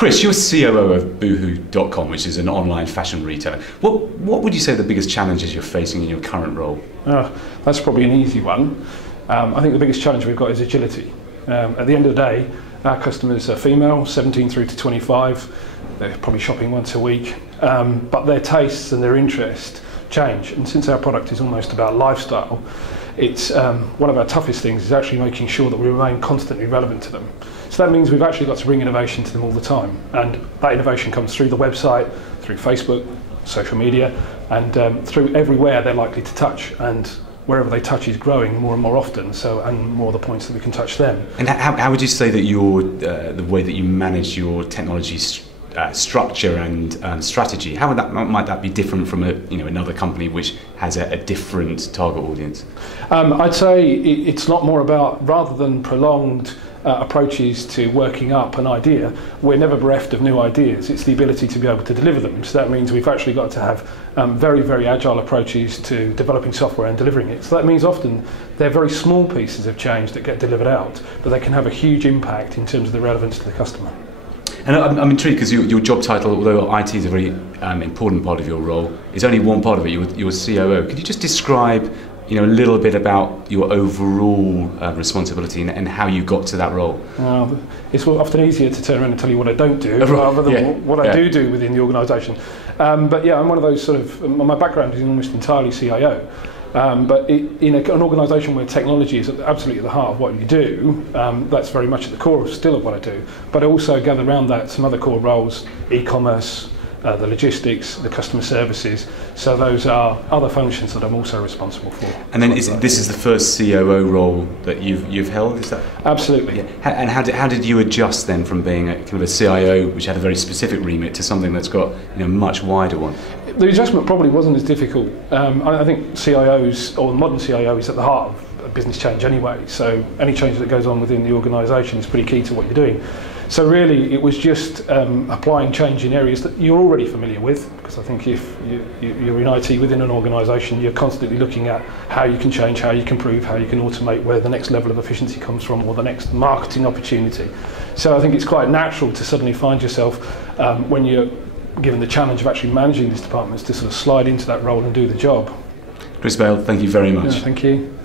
Chris, you're COO of Boohoo.com, which is an online fashion retailer. What would you say are the biggest challenges you're facing in your current role? That's probably an easy one. I think the biggest challenge we've got is agility. At the end of the day, our customers are female, 17 through to 25. They're probably shopping once a week, but their tastes and their interests change. And since our product is almost about lifestyle, it's one of our toughest things is actually making sure that we remain constantly relevant to them. So that means we've actually got to bring innovation to them all the time. And that innovation comes through the website, through Facebook, social media, and through everywhere they're likely to touch. And wherever they touch is growing more and more often, and more the points that we can touch them. And how would you say that the way that you manage your technology structure and strategy, how might that be different from another company which has a different target audience? I'd say it's not more about, rather than prolonged approaches to working up an idea, we're never bereft of new ideas. It's the ability to be able to deliver them. So that means we've actually got to have very, very agile approaches to developing software and delivering it. So that means often they're very small pieces of change that get delivered out, but they can have a huge impact in terms of the relevance to the customer. And I'm intrigued because your job title, although IT is a very important part of your role, is only one part of it. You're COO. Could you just describe a little bit about your overall responsibility and how you got to that role? It's often easier to turn around and tell you what I don't do rather than what I do within the organisation. But yeah, I'm one of those my background is almost entirely CIO. But in an organisation where technology is absolutely at the heart of what you do, that's very much at the core still of what I do. But I also gather around that some other core roles, e-commerce, the logistics, the customer services. So those are other functions that I'm also responsible for. And then this is the first COO role that you've held, is that? Absolutely. Yeah. And how did you adjust then from being a CIO, which had a very specific remit, to something that's got a much wider one? The adjustment probably wasn't as difficult. I think CIOs, or modern CIO, is at the heart of business change anyway. So any change that goes on within the organisation is pretty key to what you're doing. So really, it was just applying change in areas that you're already familiar with, because I think if you're in IT within an organisation, you're constantly looking at how you can change, how you can improve, how you can automate, where the next level of efficiency comes from, or the next marketing opportunity. So I think it's quite natural to suddenly find yourself, when you're given the challenge of actually managing these departments, to sort of slide into that role and do the job. Chris Bale, thank you very much. Yeah, thank you.